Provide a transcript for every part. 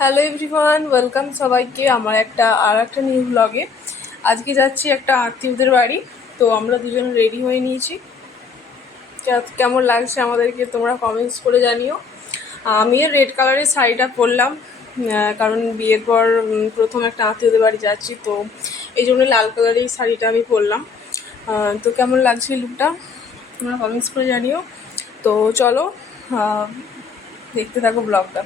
Hello everyone welcome সবাইকে আমার একটা আর একটা নিউ ব্লগে আজকে যাচ্ছি একটা আত্মীয়দের বাড়ি, তো আমরা দুজন রেডি হয়ে নিয়েছি। কেমন লাগছে আমাদেরকে তোমরা কমেন্টস করে জানিও। আমি রেড কালারের শাড়িটা পরলাম কারণ বিয়ের পর প্রথম একটা আত্মীয়দের বাড়ি যাচ্ছি, তো এই জন্য লাল কালারের শাড়িটা আমি পরলাম। তো কেমন লাগছে লুকটা তোমরা কমেন্টস করে জানিও। তো চলো দেখতে থাকো ব্লগটা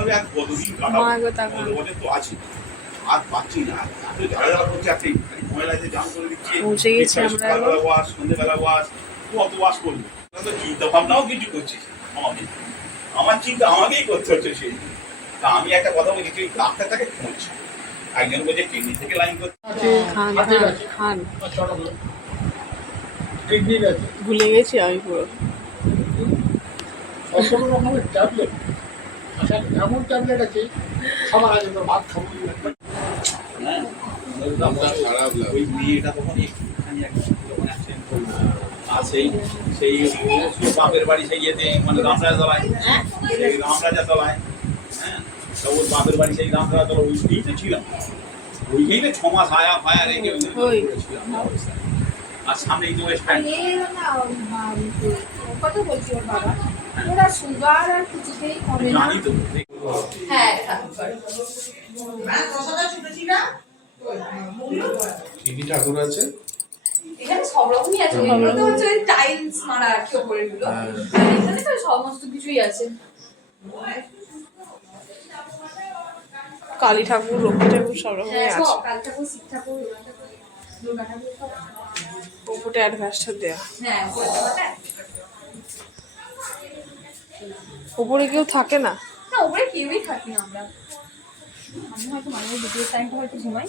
আমি এইভাবে আর কতদিন মা কাটাবো তো আছে আর পাচ্ছি না। এত করছে জাম করে দিচ্ছে। পৌঁছে গেছি আমরা সকালবেলা ওয়াশ সন্ধ্যেবেলা ওয়াশ কত ওয়াশ করব। তো চিন্তা ভাবনাও কিছু করছিস। আমাকে। আমার চিন্তা আমাকেই করতে হচ্ছে সেই। তা আমি একটা কথা বলছি তুই ডাক্তারটাকে খুঁজছ। একজন বলছে কিডনি থেকে লাইন করতে খান ভুলে গেছি আমি পুরো। রকমের ট্যাবলেট। এমন ট্যাবলেট আছে খাবার আগে তো ভাত খাব। হ্যাঁ। ওই মেয়েটা তখন একটুখানি একটা যখন করল, আর সেই সেই বাপের বাড়ি সেই ইয়েতে মানে রামরাজা তলায় সেই রামরাজা তলায় হ্যাঁ তা ওর বাপের বাড়ি সেই রামরাজা তলায় ওইখানেই তো ছিলাম ওইখানেই তো ছ মাস আয়া ফায়া রেখে ছিলাম আর সামনেই তো স্ট্যান্ড কত বলছি ওর বাবা? ওরা সুগার আর কিছুতেই কমে না। জানি তো। হ্যাঁ ঠাকুর কি কি ঠাকুর আছে? এখানে সব রকমই আছে। এগুলো তো হচ্ছে টাইলস মারা আর কি ওপরে গুলো। হ্যাঁ। এখানে তো সমস্ত কিছুই আছে। কালী ঠাকুর লক্ষ্মী ঠাকুর সব রকমই হ্যাঁ আছে। কাল ঠাকুর শিব ঠাকুর দুর্গা ঠাকুর সব ওপরে অ্যাডভান্সটা দেওয়া হ্যাঁ ওপরে কেউ থাকে না? না ওপরে কেউই থাকি না আমরা। আমি হয়তো মাঝে দুপুরের টাইমটা হয়তো ঘুমাই।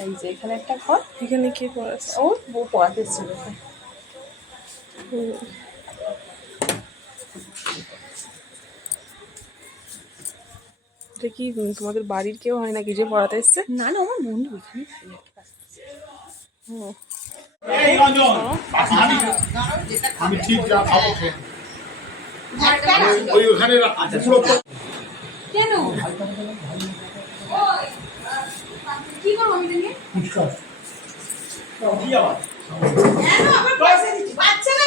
এই যে এখানে একটা ঘর এখানে কে পড়াচ্ছে। ও বউ পড়াতে এসেছিল এটা কি তোমাদের বাড়ির কেউ হয় নাকি যে পড়াতে এসছে? না না আমার বন্ধু এখানে। এই আমি আমি ঠিক যা খাব খেয়ে ওই ওখানে আচ্ছা পুরো কেন কি করব আমি নিয়ে ফুচকা কি আবার কেন আমার পয়সা দিচ্ছি বাচ্চা না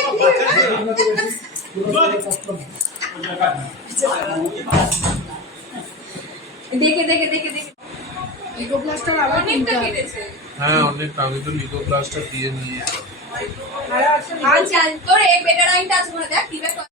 দেখে দেখে দেখে দেখে। ইকো প্লাস্টার আবার অনেকটা কেটেছে। হ্যাঁ অনেক আমি তো লিথো প্লাস্টার দিয়ে নিয়ে। আচ্ছা তোর এই বেটার আইনটা আছে মনে দেখ কি ব্যাপার?